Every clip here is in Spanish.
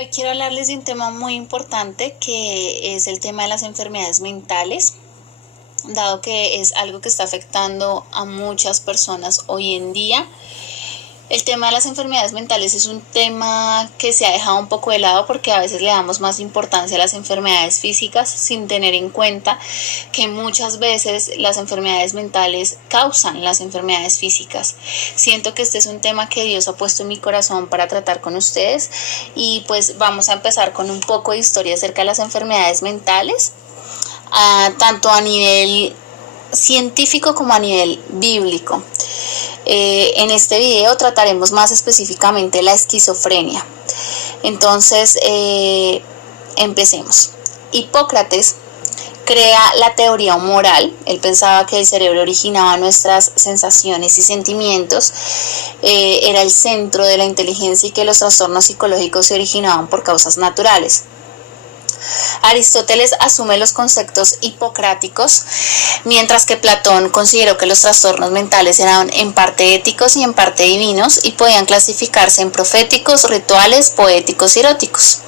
Hoy quiero hablarles de un tema muy importante que es el tema de las enfermedades mentales, dado que es algo que está afectando a muchas personas hoy en día. El tema de las enfermedades mentales es un tema que se ha dejado un poco de lado porque a veces le damos más importancia a las enfermedades físicas sin tener en cuenta que muchas veces las enfermedades mentales causan las enfermedades físicas. Siento que este es un tema que Dios ha puesto en mi corazón para tratar con ustedes y pues vamos a empezar con un poco de historia acerca de las enfermedades mentales, tanto a nivel científico como a nivel bíblico. En este video trataremos más específicamente la esquizofrenia. Entonces, empecemos. Hipócrates crea la teoría humoral. Él pensaba que el cerebro originaba nuestras sensaciones y sentimientos, era el centro de la inteligencia y que los trastornos psicológicos se originaban por causas naturales. Aristóteles asume los conceptos hipocráticos, mientras que Platón consideró que los trastornos mentales eran en parte éticos y en parte divinos y podían clasificarse en proféticos, rituales, poéticos y eróticos.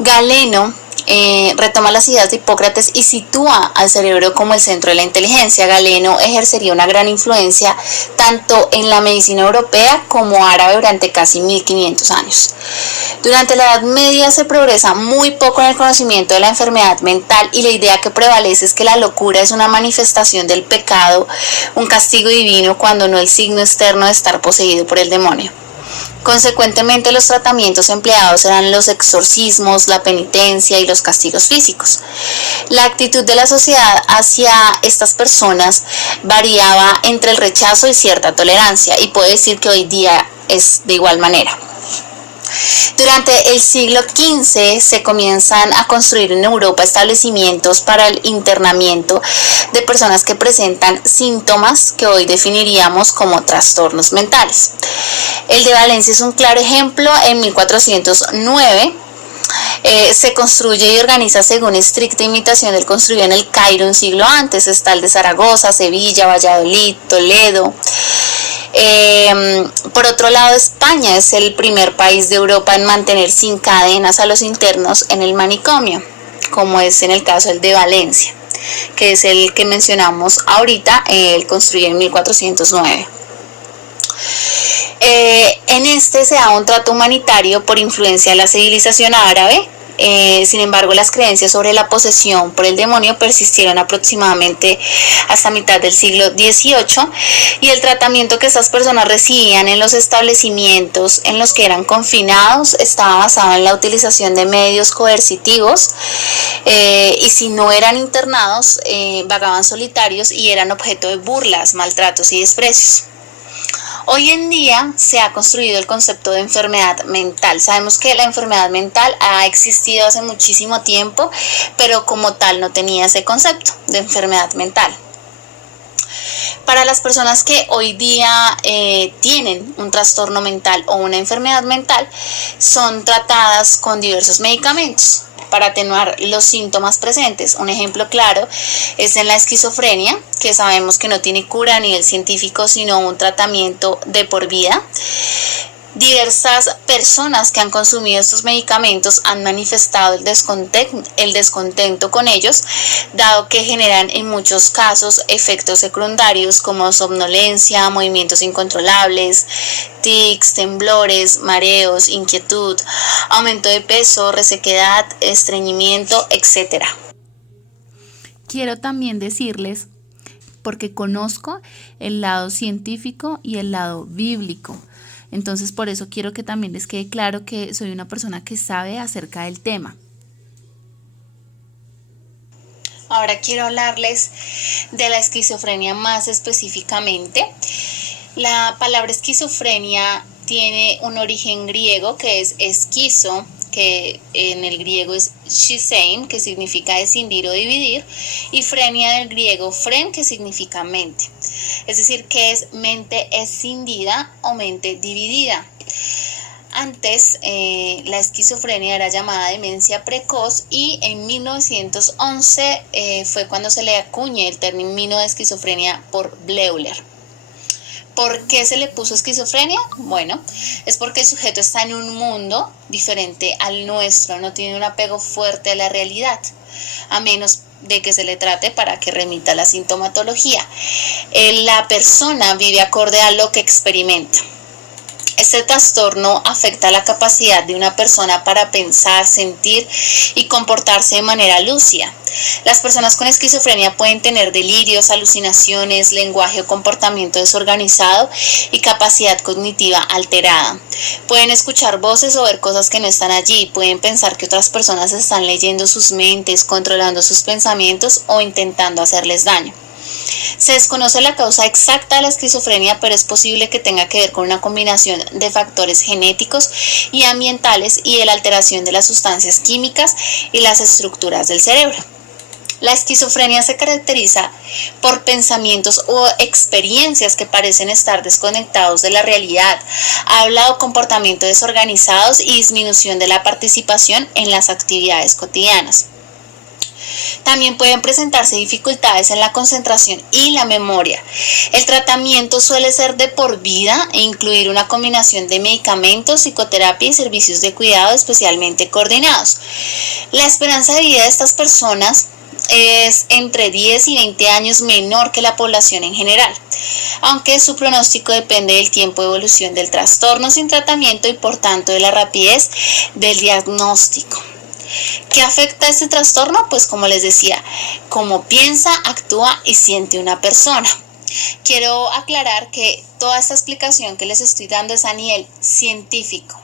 Galeno retoma las ideas de Hipócrates y sitúa al cerebro como el centro de la inteligencia. Galeno ejercería una gran influencia tanto en la medicina europea como árabe durante casi 1500 años. Durante la Edad Media se progresa muy poco en el conocimiento de la enfermedad mental y la idea que prevalece es que la locura es una manifestación del pecado, un castigo divino, cuando no el signo externo de estar poseído por el demonio. Consecuentemente, los tratamientos empleados eran los exorcismos, la penitencia y los castigos físicos. La actitud de la sociedad hacia estas personas variaba entre el rechazo y cierta tolerancia, y puedo decir que hoy día es de igual manera. Durante el siglo XV se comienzan a construir en Europa establecimientos para el internamiento de personas que presentan síntomas que hoy definiríamos como trastornos mentales. El de Valencia es un claro ejemplo. En 1409 se construye y organiza según estricta imitación del construido en el Cairo un siglo antes. Está el de Zaragoza, Sevilla, Valladolid, Toledo. Por otro lado, España es el primer país de Europa en mantener sin cadenas a los internos en el manicomio, como es en el caso del de Valencia, que es el que mencionamos ahorita, el construido en 1409. En este se da un trato humanitario por influencia de la civilización árabe. Sin embargo, las creencias sobre la posesión por el demonio persistieron aproximadamente hasta mitad del siglo XVIII, y el tratamiento que estas personas recibían en los establecimientos en los que eran confinados estaba basado en la utilización de medios coercitivos, y si no eran internados, vagaban solitarios y eran objeto de burlas, maltratos y desprecios. Hoy en día se ha construido el concepto de enfermedad mental. Sabemos que la enfermedad mental ha existido hace muchísimo tiempo, pero como tal no tenía ese concepto de enfermedad mental. Para las personas que hoy día tienen un trastorno mental o una enfermedad mental, son tratadas con diversos medicamentos para atenuar los síntomas presentes. Un ejemplo claro es en la esquizofrenia, que sabemos que no tiene cura a nivel científico, sino un tratamiento de por vida. Diversas personas que han consumido estos medicamentos han manifestado el descontento con ellos, dado que generan en muchos casos efectos secundarios como somnolencia, movimientos incontrolables, tics, temblores, mareos, inquietud, aumento de peso, resequedad, estreñimiento, etc. Quiero también decirles, porque conozco el lado científico y el lado bíblico. Entonces, por eso quiero que también les quede claro que soy una persona que sabe acerca del tema. Ahora quiero hablarles de la esquizofrenia más específicamente. La palabra esquizofrenia tiene un origen griego que es esquizo, que en el griego es shisein, que significa escindir o dividir, y frenia del griego fren, que significa mente. Es decir, que es mente escindida o mente dividida. Antes la esquizofrenia era llamada demencia precoz, y en 1911 fue cuando se le acuña el término de esquizofrenia por Bleuler. ¿Por qué se le puso esquizofrenia? Bueno, es porque el sujeto está en un mundo diferente al nuestro, no tiene un apego fuerte a la realidad, a menos de que se le trate para que remita la sintomatología. La persona vive acorde a lo que experimenta. Este trastorno afecta la capacidad de una persona para pensar, sentir y comportarse de manera lúcida. Las personas con esquizofrenia pueden tener delirios, alucinaciones, lenguaje o comportamiento desorganizado y capacidad cognitiva alterada. Pueden escuchar voces o ver cosas que no están allí, pueden pensar que otras personas están leyendo sus mentes, controlando sus pensamientos o intentando hacerles daño. Se desconoce la causa exacta de la esquizofrenia, pero es posible que tenga que ver con una combinación de factores genéticos y ambientales y de la alteración de las sustancias químicas y las estructuras del cerebro. La esquizofrenia se caracteriza por pensamientos o experiencias que parecen estar desconectados de la realidad, habla o comportamiento desorganizados y disminución de la participación en las actividades cotidianas. También pueden presentarse dificultades en la concentración y la memoria. El tratamiento suele ser de por vida e incluir una combinación de medicamentos, psicoterapia y servicios de cuidado especialmente coordinados. La esperanza de vida de estas personas es entre 10 y 20 años menor que la población en general, aunque su pronóstico depende del tiempo de evolución del trastorno sin tratamiento y por tanto de la rapidez del diagnóstico. ¿Qué afecta a este trastorno? Pues como les decía, cómo piensa, actúa y siente una persona. Quiero aclarar que toda esta explicación que les estoy dando es a nivel científico.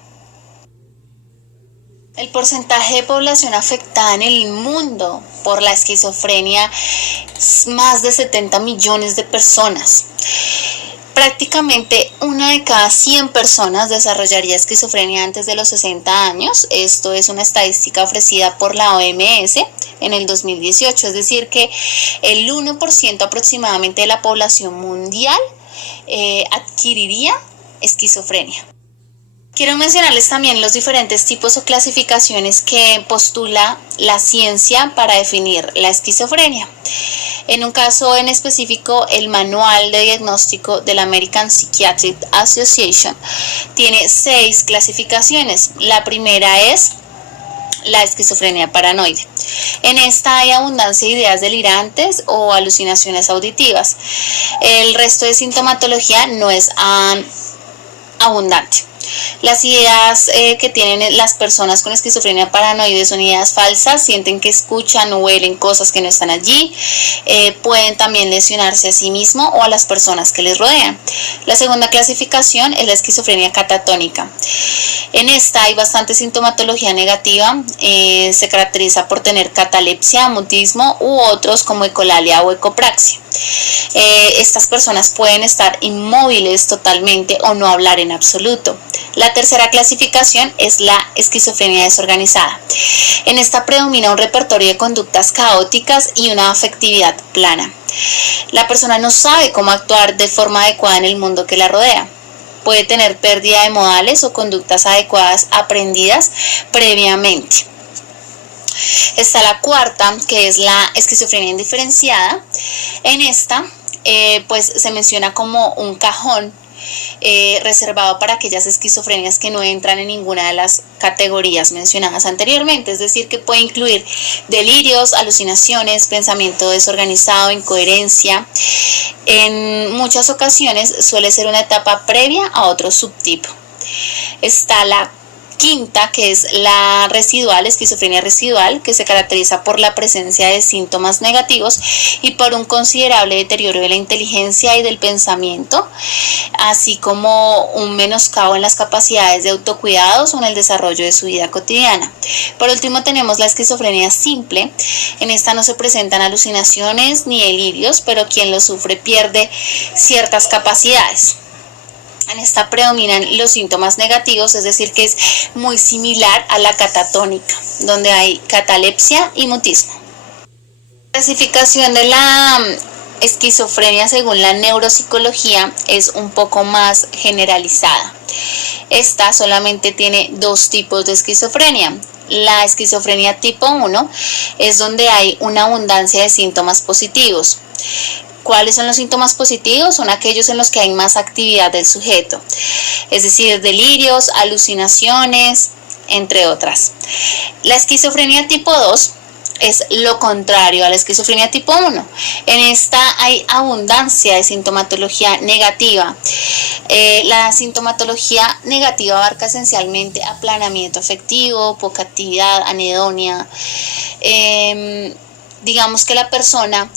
El porcentaje de población afectada en el mundo por la esquizofrenia es más de 70 millones de personas. Prácticamente una de cada 100 personas desarrollaría esquizofrenia antes de los 60 años. Esto es una estadística ofrecida por la OMS en el 2018, es decir que el 1% aproximadamente de la población mundial adquiriría esquizofrenia. Quiero mencionarles también los diferentes tipos o clasificaciones que postula la ciencia para definir la esquizofrenia. En un caso en específico, el Manual de Diagnóstico de la American Psychiatric Association tiene 6 clasificaciones. La primera es la esquizofrenia paranoide. En esta hay abundancia de ideas delirantes o alucinaciones auditivas. El resto de sintomatología no es abundante. Las ideas que tienen las personas con esquizofrenia paranoide son ideas falsas, sienten que escuchan o huelen cosas que no están allí, pueden también lesionarse a sí mismo o a las personas que les rodean. La segunda clasificación es la esquizofrenia catatónica. En esta hay bastante sintomatología negativa, se caracteriza por tener catalepsia, mutismo u otros como ecolalia o ecopraxia. Estas personas pueden estar inmóviles totalmente o no hablar en absoluto. La tercera clasificación es la esquizofrenia desorganizada. En esta predomina un repertorio de conductas caóticas y una afectividad plana. La persona no sabe cómo actuar de forma adecuada en el mundo que la rodea. Puede tener pérdida de modales o conductas adecuadas aprendidas previamente. Está la cuarta, que es la esquizofrenia indiferenciada. En esta, pues se menciona como un cajón reservado para aquellas esquizofrenias que no entran en ninguna de las categorías mencionadas anteriormente, es decir, que puede incluir delirios, alucinaciones, pensamiento desorganizado, incoherencia. En muchas ocasiones suele ser una etapa previa a otro subtipo. Está la quinta, que es la residual, esquizofrenia residual, que se caracteriza por la presencia de síntomas negativos y por un considerable deterioro de la inteligencia y del pensamiento, así como un menoscabo en las capacidades de autocuidados o en el desarrollo de su vida cotidiana. Por último tenemos la esquizofrenia simple. En esta no se presentan alucinaciones ni delirios, pero quien lo sufre pierde ciertas capacidades. En esta predominan los síntomas negativos, es decir, que es muy similar a la catatónica, donde hay catalepsia y mutismo. La clasificación de la esquizofrenia según la neuropsicología es un poco más generalizada. Esta solamente tiene 2 tipos de esquizofrenia. La esquizofrenia tipo 1 es donde hay una abundancia de síntomas positivos. ¿Cuáles son los síntomas positivos? Son aquellos en los que hay más actividad del sujeto, es decir, delirios, alucinaciones, entre otras. La esquizofrenia tipo 2 es lo contrario a la esquizofrenia tipo 1. En esta hay abundancia de sintomatología negativa. La sintomatología negativa abarca esencialmente aplanamiento afectivo, poca actividad, anedonia. Digamos que la persona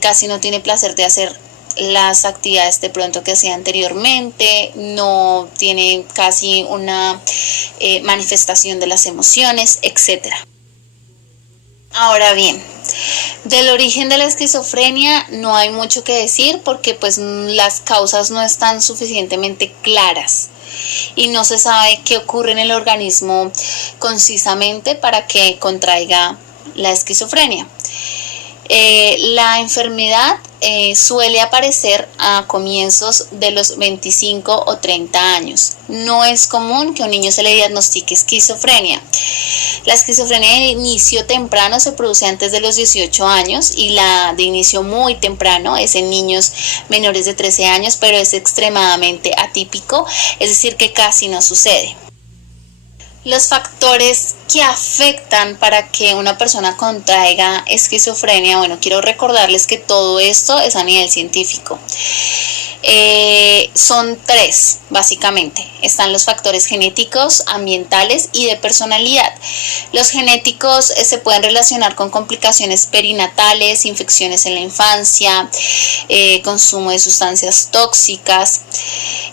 casi no tiene placer de hacer las actividades de pronto que hacía anteriormente, no tiene casi una manifestación de las emociones, etc. Ahora bien, del origen de la esquizofrenia no hay mucho que decir porque pues las causas no están suficientemente claras y no se sabe qué ocurre en el organismo concisamente para que contraiga la esquizofrenia. La enfermedad suele aparecer a comienzos de los 25 o 30 años. No es común que a un niño se le diagnostique esquizofrenia. La esquizofrenia de inicio temprano se produce antes de los 18 años y la de inicio muy temprano es en niños menores de 13 años, pero es extremadamente atípico, es decir, que casi no sucede. Los factores que afectan para que una persona contraiga esquizofrenia, bueno, quiero recordarles que todo esto es a nivel científico. Son 3, básicamente. Están los factores genéticos, ambientales y de personalidad. Los genéticos se pueden relacionar con complicaciones perinatales, infecciones en la infancia, consumo de sustancias tóxicas.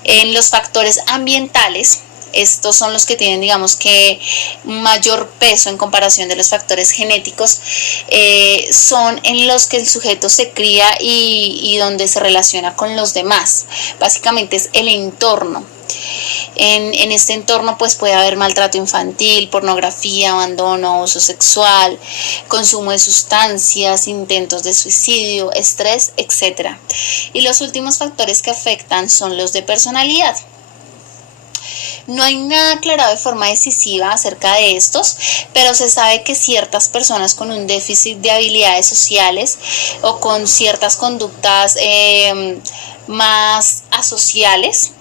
En los factores ambientales, estos son los que tienen, digamos que, mayor peso en comparación de los factores genéticos, son en los que el sujeto se cría y donde se relaciona con los demás. Básicamente es el entorno. En este entorno pues puede haber maltrato infantil, pornografía, abandono, abuso sexual, consumo de sustancias, intentos de suicidio, estrés, etc. Y los últimos factores que afectan son los de personalidad. No hay nada aclarado de forma decisiva acerca de estos, pero se sabe que ciertas personas con un déficit de habilidades sociales o con ciertas conductas más asociales,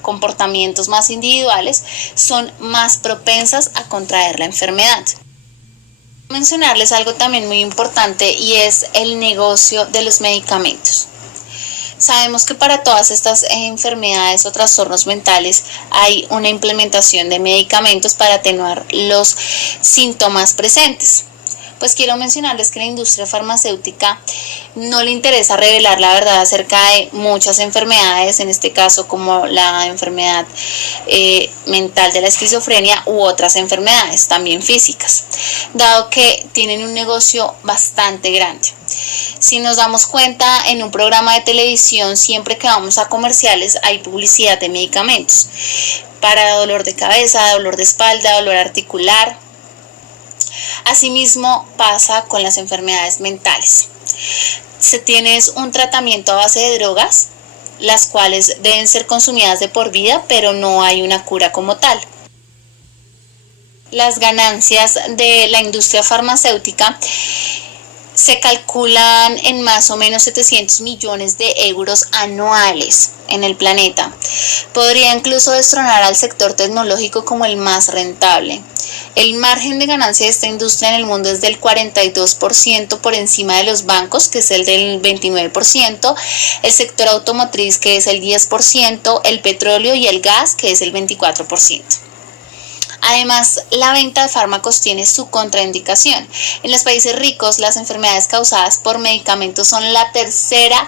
comportamientos más individuales, son más propensas a contraer la enfermedad. Mencionarles algo también muy importante y es el negocio de los medicamentos. Sabemos que para todas estas enfermedades o trastornos mentales hay una implementación de medicamentos para atenuar los síntomas presentes. Pues quiero mencionarles que la industria farmacéutica no le interesa revelar la verdad acerca de muchas enfermedades, en este caso como la enfermedad mental de la esquizofrenia u otras enfermedades también físicas, dado que tienen un negocio bastante grande. Si nos damos cuenta, en un programa de televisión, siempre que vamos a comerciales hay publicidad de medicamentos para dolor de cabeza, dolor de espalda, dolor articular. Asimismo pasa con las enfermedades mentales. Se tiene un tratamiento a base de drogas, las cuales deben ser consumidas de por vida, pero no hay una cura como tal. Las ganancias de la industria farmacéutica se calculan en más o menos 700 millones de euros anuales en el planeta. Podría incluso destronar al sector tecnológico como el más rentable. El margen de ganancia de esta industria en el mundo es del 42% por encima de los bancos, que es el del 29%, el sector automotriz, que es el 10%, el petróleo y el gas, que es el 24%. Además, la venta de fármacos tiene su contraindicación. En los países ricos, las enfermedades causadas por medicamentos son la tercera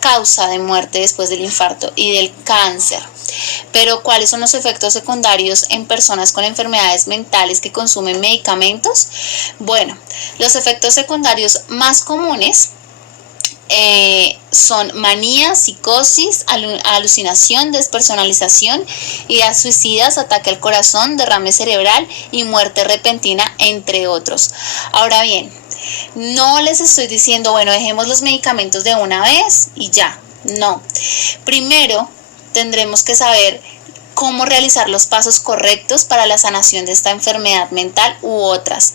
causa de muerte después del infarto y del cáncer. Pero, ¿cuáles son los efectos secundarios en personas con enfermedades mentales que consumen medicamentos? Bueno, los efectos secundarios más comunes son manía, psicosis, alucinación, despersonalización, ideas suicidas, ataque al corazón, derrame cerebral y muerte repentina, entre otros. Ahora bien, no les estoy diciendo, bueno, dejemos los medicamentos de una vez y ya. No. Primero, tendremos que saber cómo realizar los pasos correctos para la sanación de esta enfermedad mental u otras.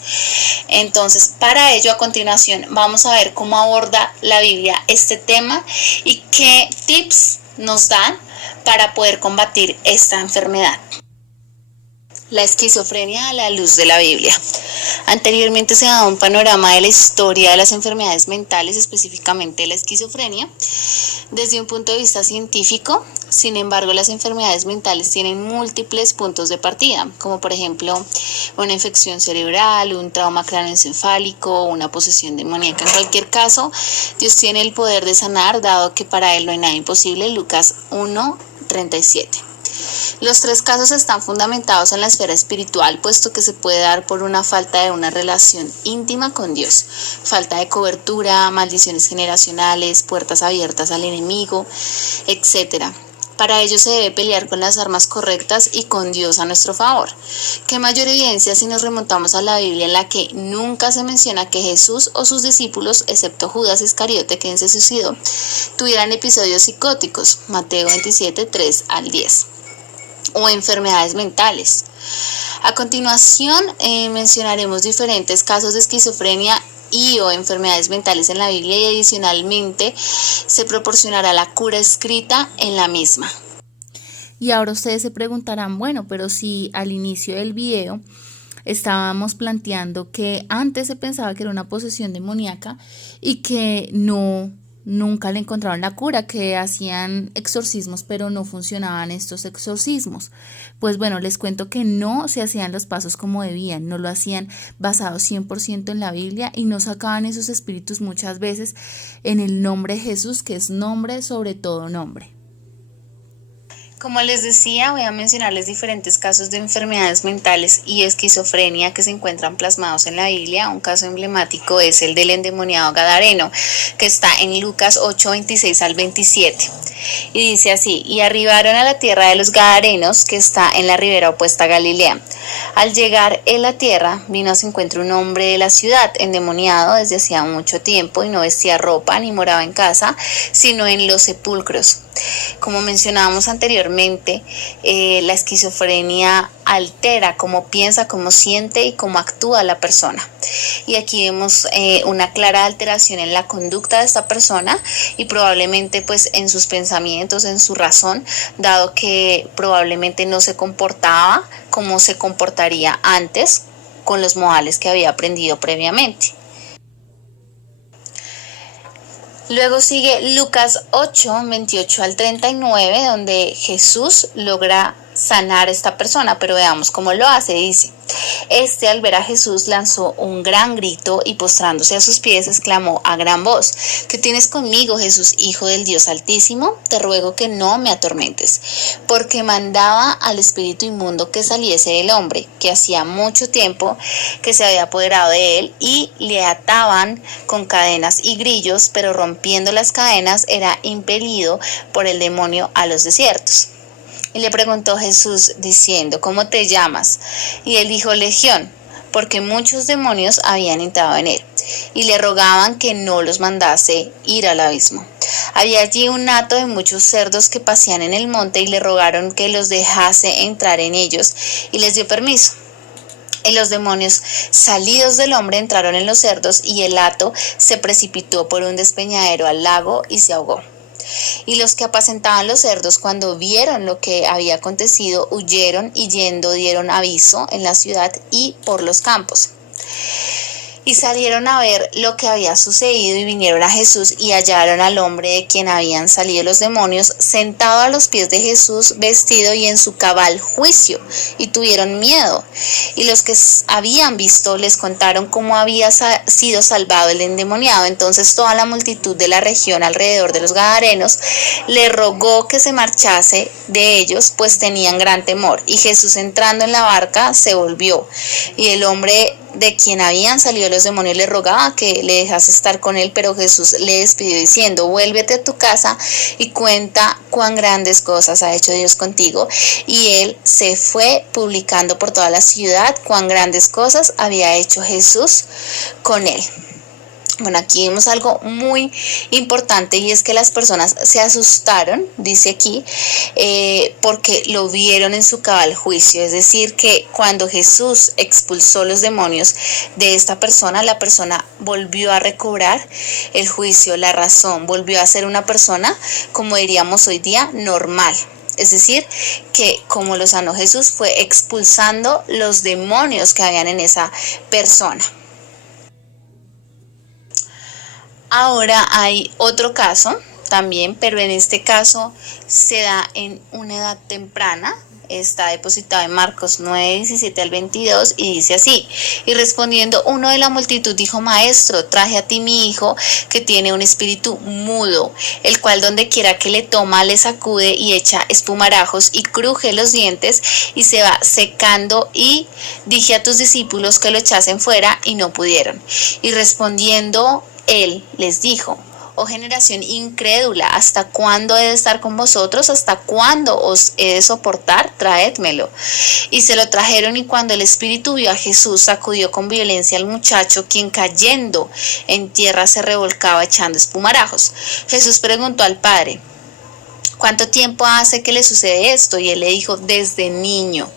Entonces, para ello, a continuación, vamos a ver cómo aborda la Biblia este tema y qué tips nos dan para poder combatir esta enfermedad. La esquizofrenia a la luz de la Biblia. Anteriormente se daba un panorama de la historia de las enfermedades mentales, específicamente la esquizofrenia, desde un punto de vista científico. Sin embargo, las enfermedades mentales tienen múltiples puntos de partida, como por ejemplo una infección cerebral, un trauma craneoencefálico, una posesión demoníaca. En cualquier caso, Dios tiene el poder de sanar, dado que para Él no hay nada imposible. Lucas 1:37. Los tres casos están fundamentados en la esfera espiritual, puesto que se puede dar por una falta de una relación íntima con Dios, falta de cobertura, maldiciones generacionales, puertas abiertas al enemigo, etc. Para ello se debe pelear con las armas correctas y con Dios a nuestro favor. ¿Qué mayor evidencia si nos remontamos a la Biblia, en la que nunca se menciona que Jesús o sus discípulos, excepto Judas Iscariote, quien se suicidó, tuvieran episodios psicóticos? Mateo 27:3-10. O enfermedades mentales. A continuación mencionaremos diferentes casos de esquizofrenia y o enfermedades mentales en la Biblia, y adicionalmente se proporcionará la cura escrita en la misma. Y ahora ustedes se preguntarán, bueno, pero si al inicio del video estábamos planteando que antes se pensaba que era una posesión demoníaca y que nunca le encontraron la cura, que hacían exorcismos pero no funcionaban estos exorcismos. Pues bueno, les cuento que no se hacían los pasos como debían, no lo hacían basados 100% en la Biblia y no sacaban esos espíritus muchas veces en el nombre de Jesús, que es nombre sobre todo nombre. Como les decía, voy a mencionarles diferentes casos de enfermedades mentales y esquizofrenia que se encuentran plasmados en la Biblia. Un caso emblemático es el del endemoniado gadareno, que está en Lucas 8:26-27. Y dice así: y arribaron a la tierra de los gadarenos, que está en la ribera opuesta a Galilea. Al llegar en la tierra, vino a su encuentro un hombre de la ciudad, endemoniado desde hacía mucho tiempo, y no vestía ropa ni moraba en casa, sino en los sepulcros. Como mencionábamos anteriormente, la esquizofrenia altera cómo piensa, cómo siente y cómo actúa la persona. Y aquí vemos una clara alteración en la conducta de esta persona y probablemente pues en sus pensamientos, en su razón, dado que probablemente no se comportaba como se comportaría antes con los modales que había aprendido previamente. Luego sigue Lucas 8:28-39, donde Jesús logra sanar a esta persona, pero veamos cómo lo hace. Dice: este, al ver a Jesús, lanzó un gran grito y postrándose a sus pies exclamó a gran voz: ¿qué tienes conmigo, Jesús, Hijo del Dios Altísimo? Te ruego que no me atormentes. Porque mandaba al espíritu inmundo que saliese del hombre, que hacía mucho tiempo que se había apoderado de él, y le ataban con cadenas y grillos, pero rompiendo las cadenas era impelido por el demonio a los desiertos. Y le preguntó Jesús diciendo: ¿cómo te llamas? Y él dijo: Legión, porque muchos demonios habían entrado en él, y le rogaban que no los mandase ir al abismo. Había allí un hato de muchos cerdos que pasían en el monte, y le rogaron que los dejase entrar en ellos, y les dio permiso. Y los demonios salidos del hombre entraron en los cerdos, y el hato se precipitó por un despeñadero al lago y se ahogó. Y los que apacentaban los cerdos, cuando vieron lo que había acontecido, huyeron, y yendo dieron aviso en la ciudad y por los campos. Y salieron a ver lo que había sucedido, y vinieron a Jesús y hallaron al hombre de quien habían salido los demonios sentado a los pies de Jesús, vestido y en su cabal juicio, y tuvieron miedo. Y los que habían visto les contaron cómo había sido salvado el endemoniado. Entonces toda la multitud de la región alrededor de los gadarenos le rogó que se marchase de ellos, pues tenían gran temor. Y Jesús, entrando en la barca, se volvió, y el hombre de quien habían salido los demonios le rogaba que le dejase estar con él, pero Jesús le despidió diciendo: vuélvete a tu casa y cuenta cuán grandes cosas ha hecho Dios contigo. Y él se fue publicando por toda la ciudad cuán grandes cosas había hecho Jesús con él. Bueno, aquí vemos algo muy importante y es que las personas se asustaron, dice aquí, porque lo vieron en su cabal juicio. Es decir, que cuando Jesús expulsó los demonios de esta persona, la persona volvió a recobrar el juicio, la razón, volvió a ser una persona, como diríamos hoy día, normal. Es decir, que como lo sanó Jesús, fue expulsando los demonios que habían en esa persona. Ahora hay otro caso también, pero en este caso se da en una edad temprana. Está depositado en Marcos 9, 17 al 22 y dice así: y respondiendo uno de la multitud dijo: Maestro, traje a ti mi hijo que tiene un espíritu mudo, el cual donde quiera que le toma le sacude y echa espumarajos y cruje los dientes y se va secando, y dije a tus discípulos que lo echasen fuera y no pudieron. Y respondiendo él les dijo: oh generación incrédula, ¿hasta cuándo he de estar con vosotros? ¿Hasta cuándo os he de soportar? Traédmelo. Y se lo trajeron, y cuando el espíritu vio a Jesús, sacudió con violencia al muchacho, quien cayendo en tierra se revolcaba echando espumarajos. Jesús preguntó al padre: ¿cuánto tiempo hace que le sucede esto? Y él le dijo: desde niño.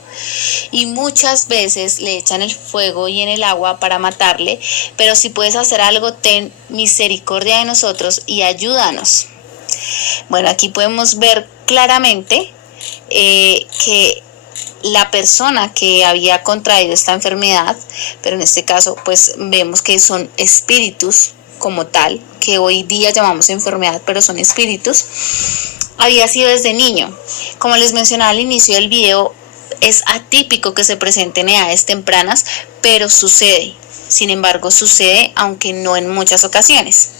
Y muchas veces le echan el fuego y en el agua para matarle, pero si puedes hacer algo, ten misericordia de nosotros y ayúdanos. Bueno, aquí podemos ver claramente que la persona que había contraído esta enfermedad, pero en este caso pues vemos que son espíritus como tal, que hoy día llamamos enfermedad, pero son espíritus, había sido desde niño. Como les mencionaba al inicio del video, es atípico que se presenten en edades tempranas, pero sucede. Sin embargo, sucede, aunque no en muchas ocasiones.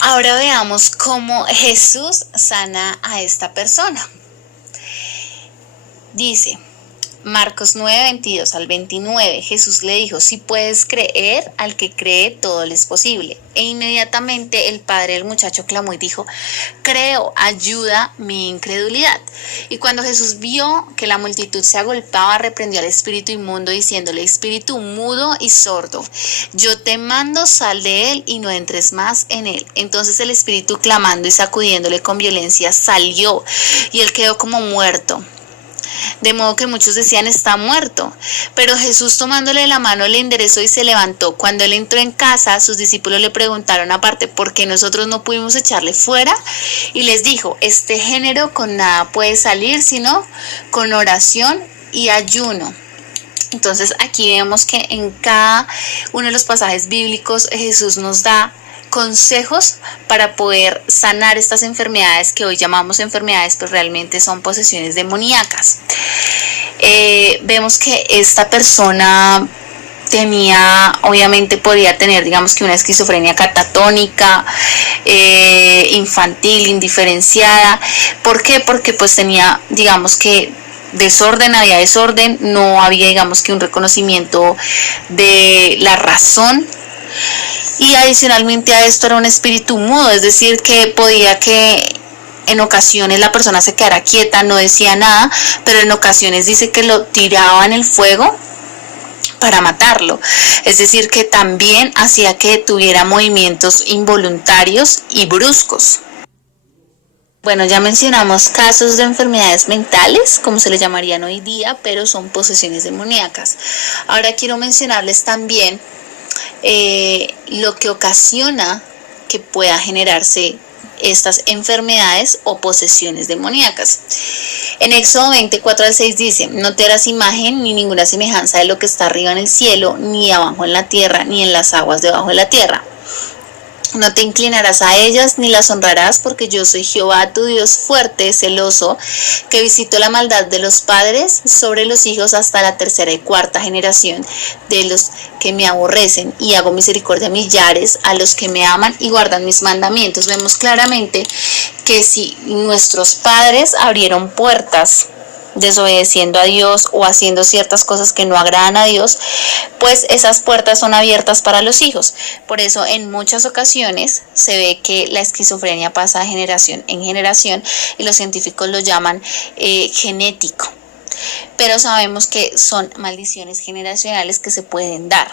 Ahora veamos cómo Jesús sana a esta persona. Dice Marcos 9, 22 al 29, Jesús le dijo: si puedes creer, al que cree todo le es posible. E inmediatamente el padre del muchacho clamó y dijo: creo, ayuda mi incredulidad. Y cuando Jesús vio que la multitud se agolpaba, reprendió al espíritu inmundo, diciéndole: espíritu mudo y sordo, yo te mando, sal de él y no entres más en él. Entonces el espíritu, clamando y sacudiéndole con violencia, salió, y él quedó como muerto. De modo que muchos decían: está muerto. Pero Jesús, tomándole la mano, le enderezó y se levantó. Cuando él entró en casa, sus discípulos le preguntaron aparte: ¿por qué nosotros no pudimos echarle fuera? Y les dijo: este género con nada puede salir, sino con oración y ayuno. Entonces aquí vemos que en cada uno de los pasajes bíblicos Jesús nos da consejos para poder sanar estas enfermedades que hoy llamamos enfermedades, pero realmente son posesiones demoníacas. Vemos que esta persona obviamente podría tener, digamos que una esquizofrenia catatónica, infantil, indiferenciada. ¿Por qué? Porque pues tenía, digamos que había desorden, no había, digamos que un reconocimiento de la razón. Y adicionalmente a esto era un espíritu mudo, es decir, que podía que en ocasiones la persona se quedara quieta, no decía nada, pero en ocasiones dice que lo tiraba en el fuego para matarlo. Es decir, que también hacía que tuviera movimientos involuntarios y bruscos. Bueno, ya mencionamos casos de enfermedades mentales, como se les llamarían hoy día, pero son posesiones demoníacas. Ahora quiero mencionarles también lo que ocasiona que pueda generarse estas enfermedades o posesiones demoníacas. En Éxodo 24 al 6 dice: no te harás imagen ni ninguna semejanza de lo que está arriba en el cielo, ni abajo en la tierra, ni en las aguas debajo de la tierra. No te inclinarás a ellas ni las honrarás, porque yo soy Jehová tu Dios fuerte, celoso, que visito la maldad de los padres sobre los hijos hasta la tercera y cuarta generación de los que me aborrecen, y hago misericordia a millares, a los que me aman y guardan mis mandamientos. Vemos claramente que si nuestros padres abrieron puertas desobedeciendo a Dios o haciendo ciertas cosas que no agradan a Dios, pues esas puertas son abiertas para los hijos. Por eso en muchas ocasiones se ve que la esquizofrenia pasa de generación en generación y los científicos lo llaman genético. Pero sabemos que son maldiciones generacionales que se pueden dar.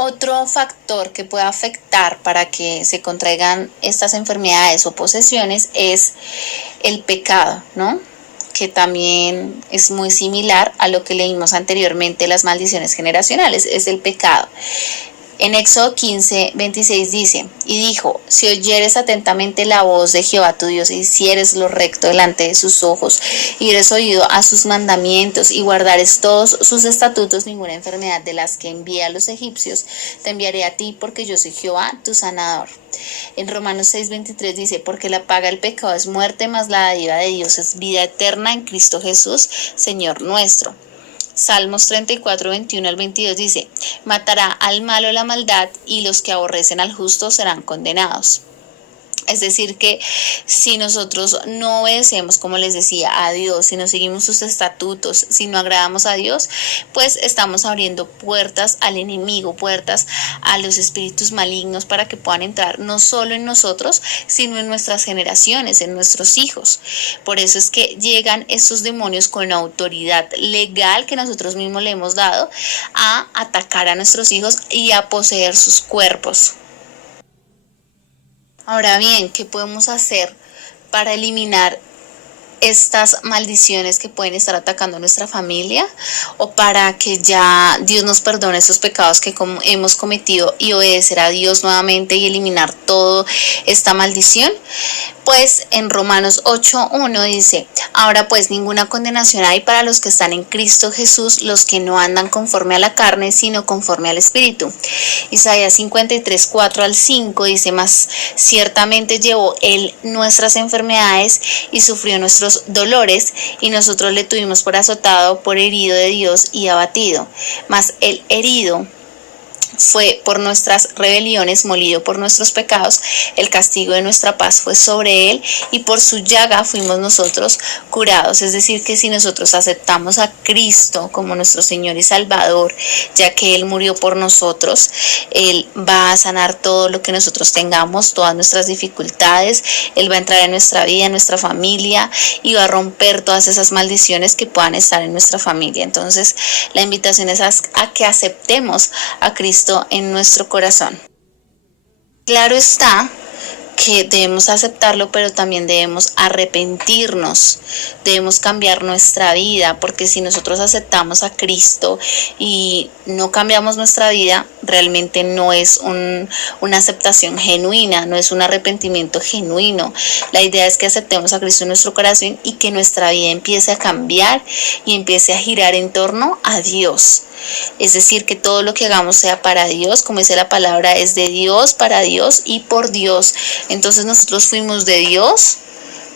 Otro factor que puede afectar para que se contraigan estas enfermedades o posesiones es el pecado, ¿no? Que también es muy similar a lo que leímos anteriormente, las maldiciones generacionales, es el pecado. En Éxodo 15:26 dice, y dijo, si oyeres atentamente la voz de Jehová tu Dios, y hicieres lo recto delante de sus ojos, y eres oído a sus mandamientos, y guardares todos sus estatutos, ninguna enfermedad de las que envié a los egipcios, te enviaré a ti, porque yo soy Jehová, tu sanador. En Romanos 6:23 dice, porque la paga del pecado es muerte, mas la dádiva de Dios es vida eterna en Cristo Jesús, Señor nuestro. Salmos 34:21-22 dice, matará al malo la maldad y los que aborrecen al justo serán condenados. Es decir que si nosotros no obedecemos, como les decía, a Dios, si no seguimos sus estatutos, si no agradamos a Dios, pues estamos abriendo puertas al enemigo, puertas a los espíritus malignos para que puedan entrar no solo en nosotros, sino en nuestras generaciones, en nuestros hijos. Por eso es que llegan estos demonios con autoridad legal que nosotros mismos le hemos dado a atacar a nuestros hijos y a poseer sus cuerpos. Ahora bien, ¿qué podemos hacer para eliminar estas maldiciones que pueden estar atacando a nuestra familia, o para que ya Dios nos perdone esos pecados que hemos cometido y obedecer a Dios nuevamente y eliminar toda esta maldición? Pues en Romanos 8:1 dice, ahora pues ninguna condenación hay para los que están en Cristo Jesús, los que no andan conforme a la carne, sino conforme al Espíritu. Isaías 53:4-5 dice, mas ciertamente llevó él nuestras enfermedades y sufrió nuestros dolores, y nosotros le tuvimos por azotado, por herido de Dios y abatido. Mas el herido fue por nuestras rebeliones, molido por nuestros pecados, el castigo de nuestra paz fue sobre él, y por su llaga fuimos nosotros curados. Es decir, que si nosotros aceptamos a Cristo como nuestro Señor y Salvador, ya que Él murió por nosotros, Él va a sanar todo lo que nosotros tengamos, todas nuestras dificultades. Él va a entrar en nuestra vida, en nuestra familia, y va a romper todas esas maldiciones que puedan estar en nuestra familia. Entonces, la invitación es a que aceptemos a Cristo en nuestro corazón. Claro está que debemos aceptarlo, pero también debemos arrepentirnos, debemos cambiar nuestra vida, porque si nosotros aceptamos a Cristo y no cambiamos nuestra vida, realmente no es una aceptación genuina, no es un arrepentimiento genuino. La idea es que aceptemos a Cristo en nuestro corazón y que nuestra vida empiece a cambiar y empiece a girar en torno a Dios. Es decir, que todo lo que hagamos sea para Dios, como dice la palabra, es de Dios, para Dios y por Dios. Entonces nosotros fuimos de Dios,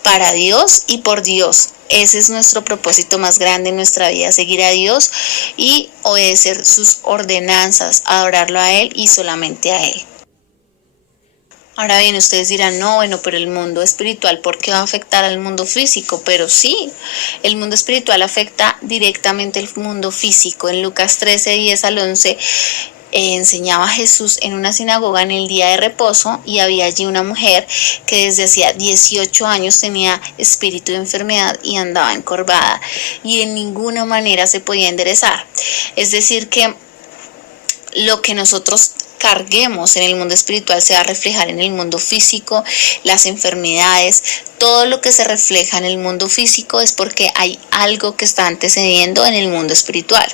para Dios y por Dios. Ese es nuestro propósito más grande en nuestra vida, seguir a Dios y obedecer sus ordenanzas, adorarlo a Él y solamente a Él. Ahora bien, ustedes dirán, no, bueno, pero el mundo espiritual, ¿por qué va a afectar al mundo físico? Pero sí, el mundo espiritual afecta directamente el mundo físico. En Lucas 13:10-11 enseñaba Jesús en una sinagoga en el día de reposo, y había allí una mujer que desde hacía 18 años tenía espíritu de enfermedad y andaba encorvada, y en ninguna manera se podía enderezar. Es decir, que lo que nosotros carguemos en el mundo espiritual se va a reflejar en el mundo físico. Las enfermedades, todo lo que se refleja en el mundo físico es porque hay algo que está antecediendo en el mundo espiritual.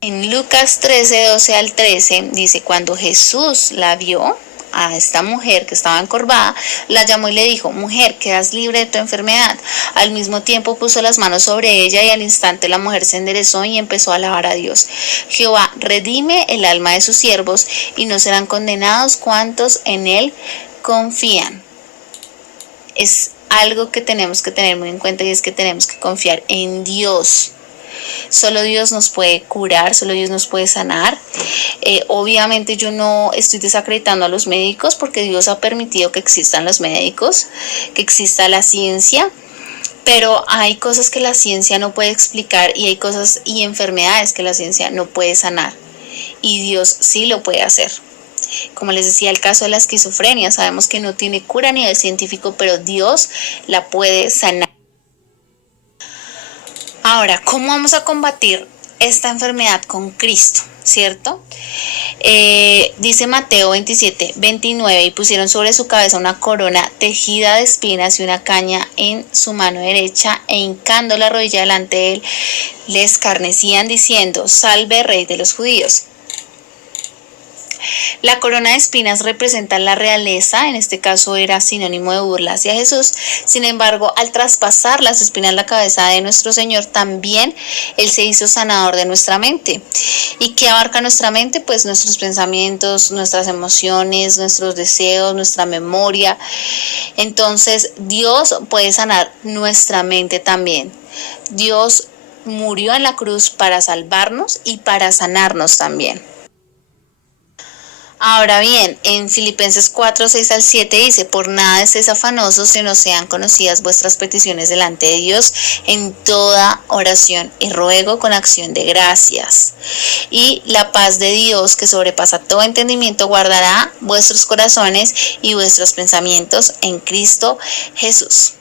En Lucas 13:12-13 dice, cuando Jesús la vio, a esta mujer que estaba encorvada, la llamó y le dijo, mujer, quedas libre de tu enfermedad. Al mismo tiempo puso las manos sobre ella, y al instante la mujer se enderezó y empezó a alabar a Dios. Jehová redime el alma de sus siervos, y no serán condenados cuantos en él confían. Es algo que tenemos que tener muy en cuenta, y es que tenemos que confiar en Dios. Solo Dios nos puede curar, solo Dios nos puede sanar. Obviamente yo no estoy desacreditando a los médicos, porque Dios ha permitido que existan los médicos, que exista la ciencia, pero hay cosas que la ciencia no puede explicar, y hay cosas y enfermedades que la ciencia no puede sanar, y Dios sí lo puede hacer. Como les decía, el caso de la esquizofrenia, sabemos que no tiene cura a nivel científico, pero Dios la puede sanar. Ahora, ¿cómo vamos a combatir esta enfermedad con Cristo, ¿cierto? Dice Mateo 27:29, y pusieron sobre su cabeza una corona tejida de espinas y una caña en su mano derecha, e hincando la rodilla delante de él, le escarnecían diciendo: Salve, Rey de los judíos. La corona de espinas representa la realeza, en este caso era sinónimo de burla hacia Jesús. Sin embargo, al traspasar las espinas la cabeza de nuestro Señor, también Él se hizo sanador de nuestra mente. ¿Y qué abarca nuestra mente? Pues nuestros pensamientos, nuestras emociones, nuestros deseos, nuestra memoria. Entonces, Dios puede sanar nuestra mente también. Dios murió en la cruz para salvarnos y para sanarnos también. Ahora bien, en Filipenses 4:6-7 dice: por nada estéis afanosos, sino sean conocidas vuestras peticiones delante de Dios en toda oración y ruego con acción de gracias. Y la paz de Dios, que sobrepasa todo entendimiento, guardará vuestros corazones y vuestros pensamientos en Cristo Jesús.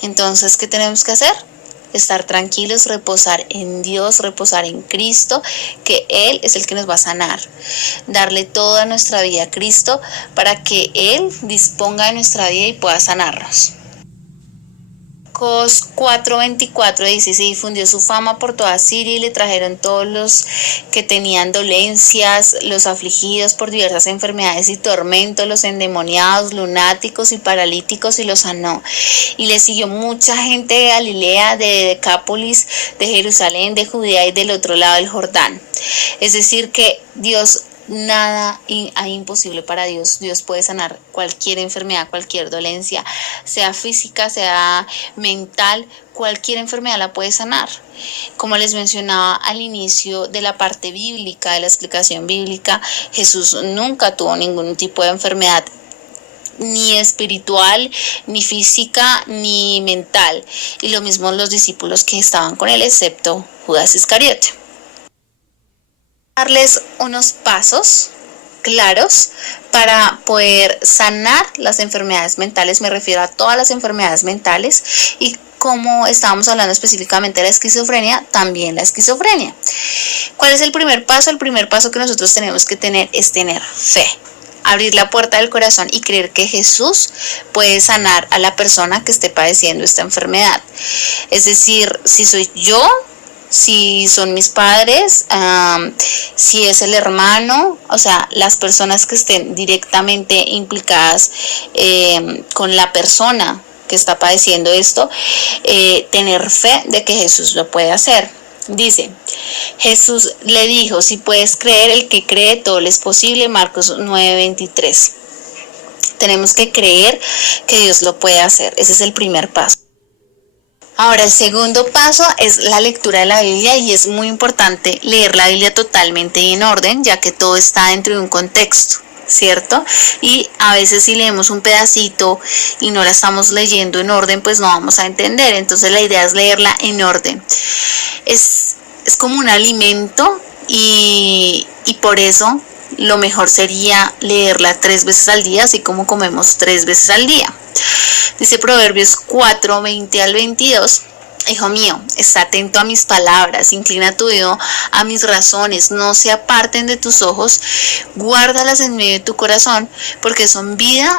Entonces, ¿qué tenemos que hacer? Estar tranquilos, reposar en Dios, reposar en Cristo, que Él es el que nos va a sanar. Darle toda nuestra vida a Cristo para que Él disponga de nuestra vida y pueda sanarnos. Marcos 4:24 dice: se difundió su fama por toda Siria y le trajeron todos los que tenían dolencias, los afligidos por diversas enfermedades y tormentos, los endemoniados, lunáticos y paralíticos, y los sanó. Y le siguió mucha gente de Galilea, de Decápolis, de Jerusalén, de Judea y del otro lado del Jordán. Es decir que Dios, nada hay imposible para Dios. Dios puede sanar cualquier enfermedad, cualquier dolencia, sea física, sea mental, cualquier enfermedad la puede sanar. Como les mencionaba al inicio de la parte bíblica, de la explicación bíblica, Jesús nunca tuvo ningún tipo de enfermedad, ni espiritual, ni física, ni mental. Y lo mismo los discípulos que estaban con él, excepto Judas Iscariote. Darles unos pasos claros para poder sanar las enfermedades mentales. Me refiero a todas las enfermedades mentales, y como estábamos hablando específicamente de la esquizofrenia, también la esquizofrenia. ¿Cuál es el primer paso? El primer paso que nosotros tenemos que tener es tener fe. Abrir la puerta del corazón y creer que Jesús puede sanar a la persona que esté padeciendo esta enfermedad. Es decir, si soy yo, si son mis padres, si es el hermano, o sea, las personas que estén directamente implicadas con la persona que está padeciendo esto, tener fe de que Jesús lo puede hacer. Dice, Jesús le dijo: si puedes creer, el que cree, todo le es posible. Marcos 9:23. Tenemos que creer que Dios lo puede hacer. Ese es el primer paso. Ahora, el segundo paso es la lectura de la Biblia, y es muy importante leer la Biblia totalmente y en orden, ya que todo está dentro de un contexto, ¿cierto? Y a veces si leemos un pedacito y no la estamos leyendo en orden, pues no vamos a entender. Entonces la idea es leerla en orden. Es como un alimento, y por eso lo mejor sería leerla 3 veces al día, así como comemos 3 veces al día. Dice Proverbios 4:20-22: hijo mío, está atento a mis palabras, inclina tu oído a mis razones, no se aparten de tus ojos, guárdalas en medio de tu corazón, porque son vida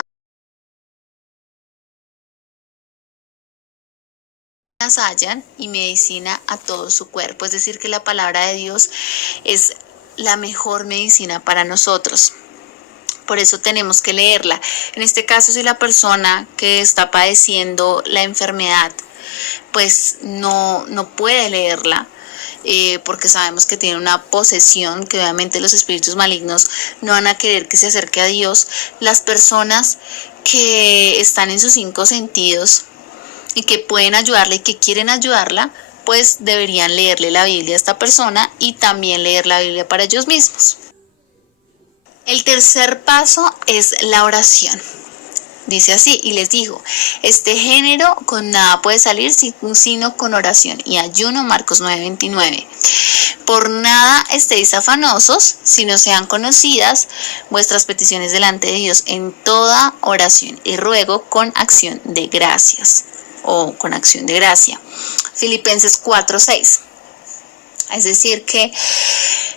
las hallan y medicina a todo su cuerpo. Es decir, que la palabra de Dios es la mejor medicina para nosotros. Por eso tenemos que leerla. En este caso, si la persona que está padeciendo la enfermedad pues no puede leerla, porque sabemos que tiene una posesión, que obviamente los espíritus malignos no van a querer que se acerque a Dios. Las personas que están en sus 5 sentidos y que pueden ayudarla y que quieren ayudarla, pues deberían leerle la Biblia a esta persona y también leer la Biblia para ellos mismos. El tercer paso es la oración. Dice así: y les dijo, este género con nada puede salir sino con oración y ayuno. Marcos 9:29. Por nada estéis afanosos, sino sean conocidas vuestras peticiones delante de Dios en toda oración y ruego con acción de gracias, o con acción de gracia. Filipenses 4:6. Es decir, que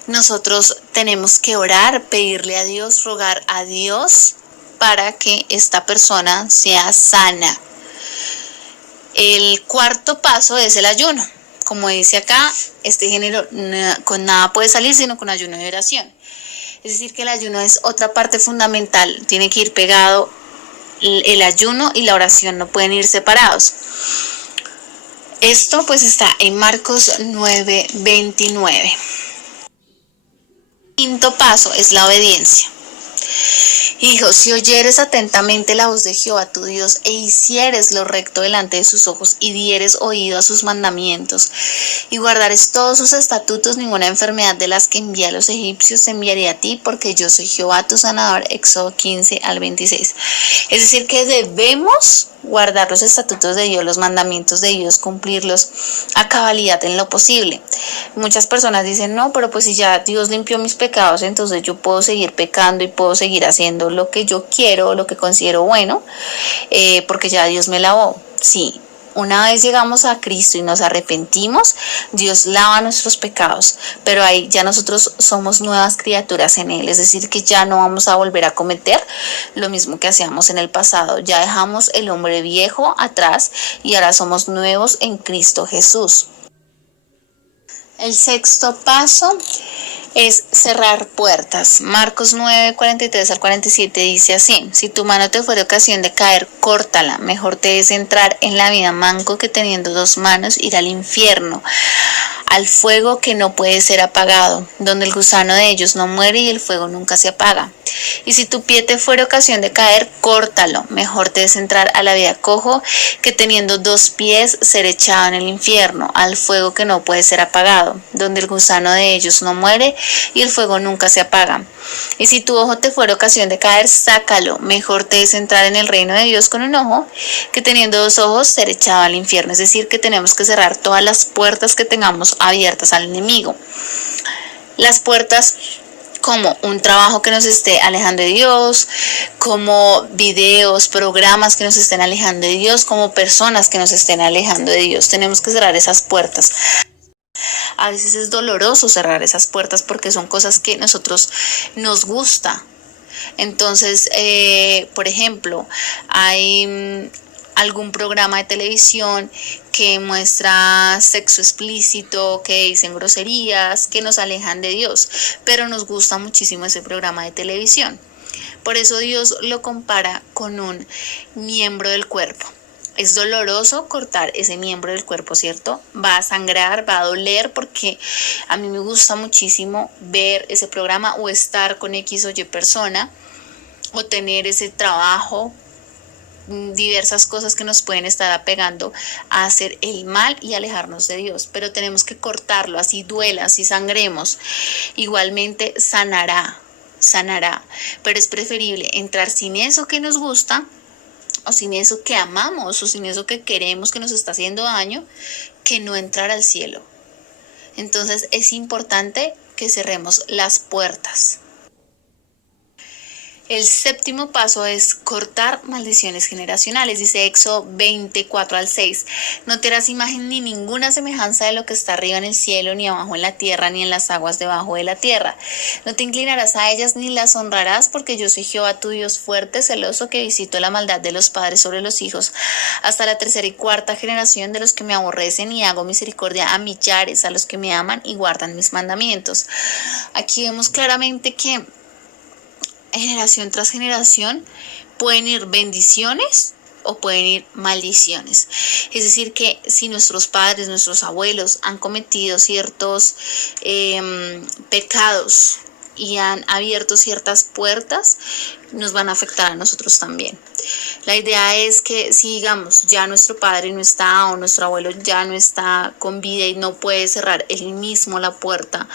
nosotros tenemos que orar, pedirle a Dios, rogar a Dios para que esta persona sea sana. El cuarto paso es el ayuno. Como dice acá, este género con nada puede salir sino con ayuno y oración. Es decir, que el ayuno es otra parte fundamental. Tiene que ir pegado el ayuno y la oración, no pueden ir separados. Esto pues está en Marcos 9:29. Quinto paso es la obediencia. Hijo, si oyeres atentamente la voz de Jehová tu Dios e hicieres lo recto delante de sus ojos y dieres oído a sus mandamientos y guardares todos sus estatutos, ninguna enfermedad de las que envía a los egipcios te enviaré a ti, porque yo soy Jehová tu sanador. Éxodo 15-26. Es decir, que debemos guardar los estatutos de Dios, los mandamientos de Dios, cumplirlos a cabalidad en lo posible. Muchas personas dicen, no, pero pues si ya Dios limpió mis pecados, entonces yo puedo seguir pecando y puedo seguir haciendo lo que yo quiero, lo que considero bueno, porque ya Dios me lavó. Sí, una vez llegamos a Cristo y nos arrepentimos, Dios lava nuestros pecados, pero ahí ya nosotros somos nuevas criaturas en Él, es decir, que ya no vamos a volver a cometer lo mismo que hacíamos en el pasado. Ya dejamos el hombre viejo atrás y ahora somos nuevos en Cristo Jesús. El sexto paso es cerrar puertas. Marcos 9:43-47 dice así: si tu mano te fuere ocasión de caer, córtala. Mejor te es entrar en la vida manco que teniendo dos manos ir al infierno, al fuego que no puede ser apagado, donde el gusano de ellos no muere y el fuego nunca se apaga. Y si tu pie te fuere ocasión de caer, córtalo. Mejor te es entrar a la vida cojo que teniendo dos pies ser echado en el infierno, al fuego que no puede ser apagado, donde el gusano de ellos no muere y el fuego nunca se apaga. Y si tu ojo te fuere ocasión de caer, sácalo. Mejor te es entrar en el reino de Dios con un ojo que teniendo dos ojos ser echado al infierno. Es decir, que tenemos que cerrar todas las puertas que tengamos abiertas al enemigo. Las puertas como un trabajo que nos esté alejando de Dios, como videos, programas que nos estén alejando de Dios, como personas que nos estén alejando de Dios. Tenemos que cerrar esas puertas. A veces es doloroso cerrar esas puertas porque son cosas que nosotros nos gusta. Entonces, por ejemplo, hay algún programa de televisión que muestra sexo explícito, que dicen groserías, que nos alejan de Dios, pero nos gusta muchísimo ese programa de televisión. Por eso Dios lo compara con un miembro del cuerpo. Es doloroso cortar ese miembro del cuerpo, ¿cierto? Va a sangrar, va a doler, porque a mí me gusta muchísimo ver ese programa o estar con X o Y persona o tener ese trabajo, diversas cosas que nos pueden estar apegando a hacer el mal y alejarnos de Dios, pero tenemos que cortarlo, así duela, así sangremos, igualmente sanará, pero es preferible entrar sin eso que nos gusta, o sin eso que amamos, o sin eso que queremos que nos está haciendo daño, que no entrar al cielo. Entonces es importante que cerremos las puertas. El séptimo paso es cortar maldiciones generacionales. Dice Éxodo 24-6. No te harás imagen ni ninguna semejanza de lo que está arriba en el cielo, ni abajo en la tierra, ni en las aguas debajo de la tierra. No te inclinarás a ellas ni las honrarás, porque yo soy Jehová tu Dios fuerte, celoso, que visito la maldad de los padres sobre los hijos, hasta la tercera y cuarta generación de los que me aborrecen, y hago misericordia a millares, a los que me aman y guardan mis mandamientos. Aquí vemos claramente que generación tras generación pueden ir bendiciones o pueden ir maldiciones. Es decir, que si nuestros padres, nuestros abuelos han cometido ciertos pecados y han abierto ciertas puertas, nos van a afectar a nosotros también. La idea es que si, digamos, ya nuestro padre no está o nuestro abuelo ya no está con vida y no puede cerrar él mismo la puerta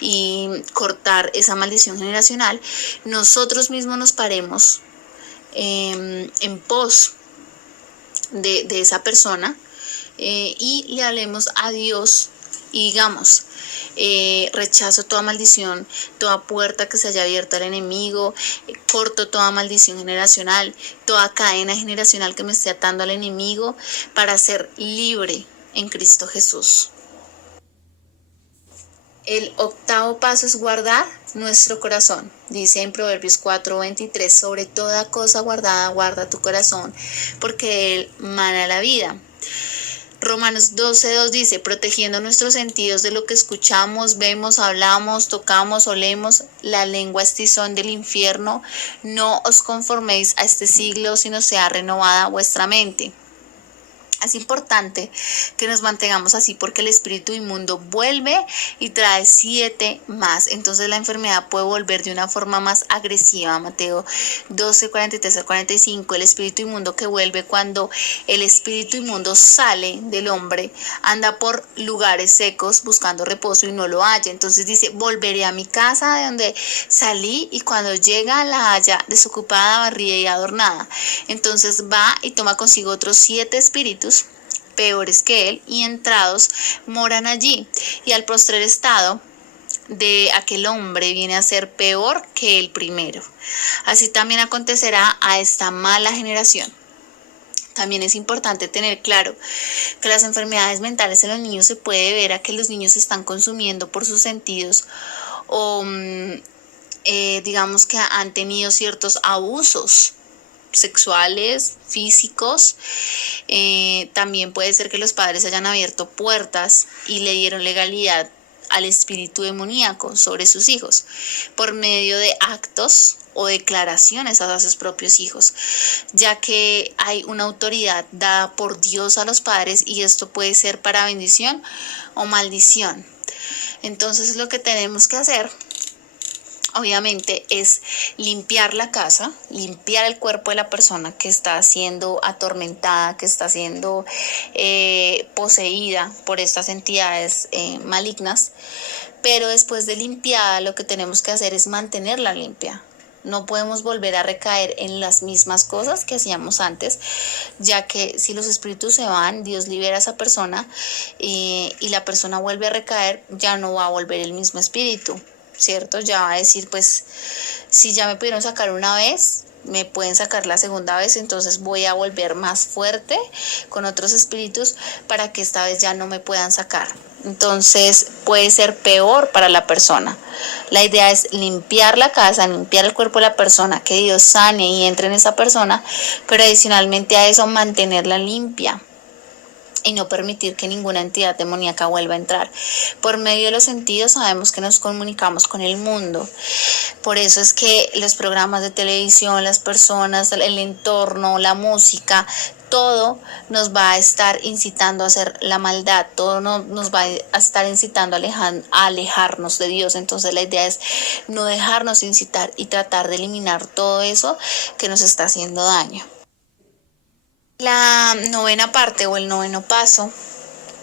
y cortar esa maldición generacional, nosotros mismos nos paremos en pos de esa persona y le hablemos a Dios y digamos: rechazo toda maldición, toda puerta que se haya abierto al enemigo, corto toda maldición generacional, toda cadena generacional que me esté atando al enemigo, para ser libre en Cristo Jesús. El octavo paso es guardar nuestro corazón. Dice en Proverbios 4:23, sobre toda cosa guardada, guarda tu corazón, porque de él mana la vida. Romanos 12:2 dice, protegiendo nuestros sentidos de lo que escuchamos, vemos, hablamos, tocamos, olemos, la lengua es tizón del infierno, no os conforméis a este siglo, sino sea renovada vuestra mente. Es importante que nos mantengamos así porque el espíritu inmundo vuelve y trae 7 más. Entonces la enfermedad puede volver de una forma más agresiva. Mateo 12:43-45. El espíritu inmundo que vuelve cuando el espíritu inmundo sale del hombre, anda por lugares secos buscando reposo y no lo halla. Entonces dice, volveré a mi casa de donde salí, y cuando llega la halla desocupada, barrida y adornada. Entonces va y toma consigo otros 7 espíritus peores que él, y entrados moran allí, y al postrer estado de aquel hombre viene a ser peor que el primero. Así también acontecerá a esta mala generación. También es importante tener claro que las enfermedades mentales en los niños se puede ver a que los niños están consumiendo por sus sentidos, o digamos que han tenido ciertos abusos sexuales, físicos. También puede ser que los padres hayan abierto puertas y le dieron legalidad al espíritu demoníaco sobre sus hijos por medio de actos o declaraciones a sus propios hijos, ya que hay una autoridad dada por Dios a los padres, y esto puede ser para bendición o maldición. Entonces lo que tenemos que hacer, obviamente, es limpiar la casa, limpiar el cuerpo de la persona que está siendo atormentada, que está siendo poseída por estas entidades malignas. Pero después de limpiada, lo que tenemos que hacer es mantenerla limpia. No podemos volver a recaer en las mismas cosas que hacíamos antes, ya que si los espíritus se van, Dios libera a esa persona, y la persona vuelve a recaer, ya no va a volver el mismo espíritu, ¿cierto? Ya va a decir, pues, si ya me pudieron sacar una vez, me pueden sacar la segunda vez, entonces voy a volver más fuerte con otros espíritus para que esta vez ya no me puedan sacar. Entonces puede ser peor para la persona. La idea es limpiar la casa, limpiar el cuerpo de la persona, que Dios sane y entre en esa persona, pero adicionalmente a eso mantenerla limpia y no permitir que ninguna entidad demoníaca vuelva a entrar. Por medio de los sentidos sabemos que nos comunicamos con el mundo. Por eso es que los programas de televisión, las personas, el entorno, la música, todo nos va a estar incitando a hacer la maldad, todo nos va a estar incitando a alejarnos de Dios. Entonces la idea es no dejarnos incitar y tratar de eliminar todo eso que nos está haciendo daño. La novena parte o el noveno paso,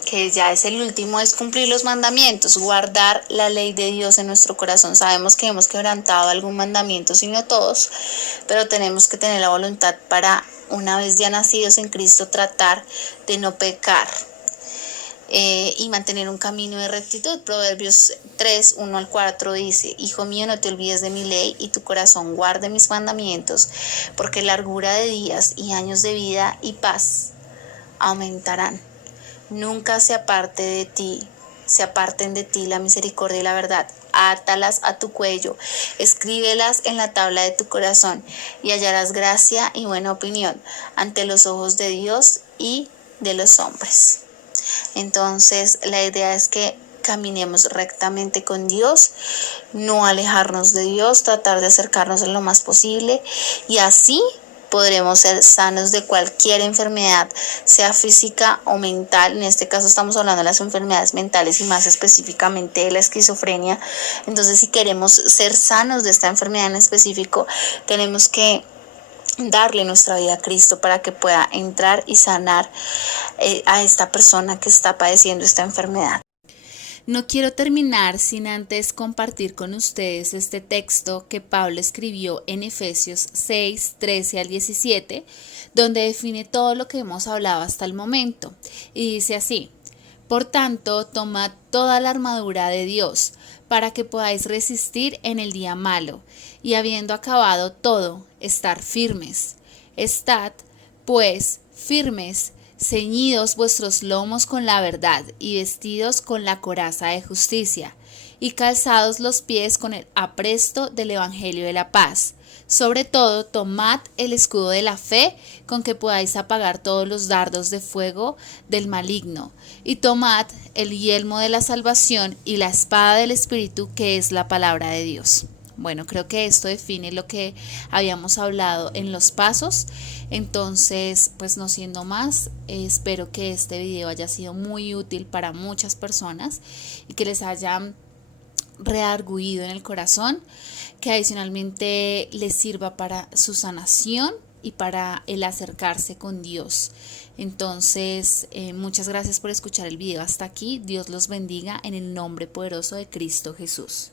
que ya es el último, es cumplir los mandamientos, guardar la ley de Dios en nuestro corazón. Sabemos que hemos quebrantado algún mandamiento, si no todos, pero tenemos que tener la voluntad para, una vez ya nacidos en Cristo, tratar de no pecar y mantener un camino de rectitud. Proverbios 3:1-4 dice, hijo mío, no te olvides de mi ley, y tu corazón guarde mis mandamientos, porque largura de días y años de vida y paz aumentarán. Nunca se aparten de ti la misericordia y la verdad. Átalas a tu cuello, escríbelas en la tabla de tu corazón, y hallarás gracia y buena opinión ante los ojos de Dios y de los hombres. Entonces la idea es que caminemos rectamente con Dios, no alejarnos de Dios, tratar de acercarnos en lo más posible, y así podremos ser sanos de cualquier enfermedad, sea física o mental. En este caso estamos hablando de las enfermedades mentales y más específicamente de la esquizofrenia. Entonces, si queremos ser sanos de esta enfermedad en específico, tenemos que darle nuestra vida a Cristo para que pueda entrar y sanar a esta persona que está padeciendo esta enfermedad. No quiero terminar sin antes compartir con ustedes este texto que Pablo escribió en Efesios 6:13-17, donde define todo lo que hemos hablado hasta el momento. Y dice así: por tanto, tomad toda la armadura de Dios, para que podáis resistir en el día malo, y habiendo acabado todo, estar firmes. Estad, pues, firmes, ceñidos vuestros lomos con la verdad, y vestidos con la coraza de justicia, y calzados los pies con el apresto del Evangelio de la paz. Sobre todo, tomad el escudo de la fe, con que podáis apagar todos los dardos de fuego del maligno, y tomad el yelmo de la salvación y la espada del Espíritu, que es la palabra de Dios. Bueno, creo que esto define lo que habíamos hablado en los pasos. Entonces, pues no siendo más, espero que este video haya sido muy útil para muchas personas y que les haya redarguido en el corazón, que adicionalmente les sirva para su sanación y para el acercarse con Dios. Entonces, muchas gracias por escuchar el video hasta aquí. Dios los bendiga en el nombre poderoso de Cristo Jesús.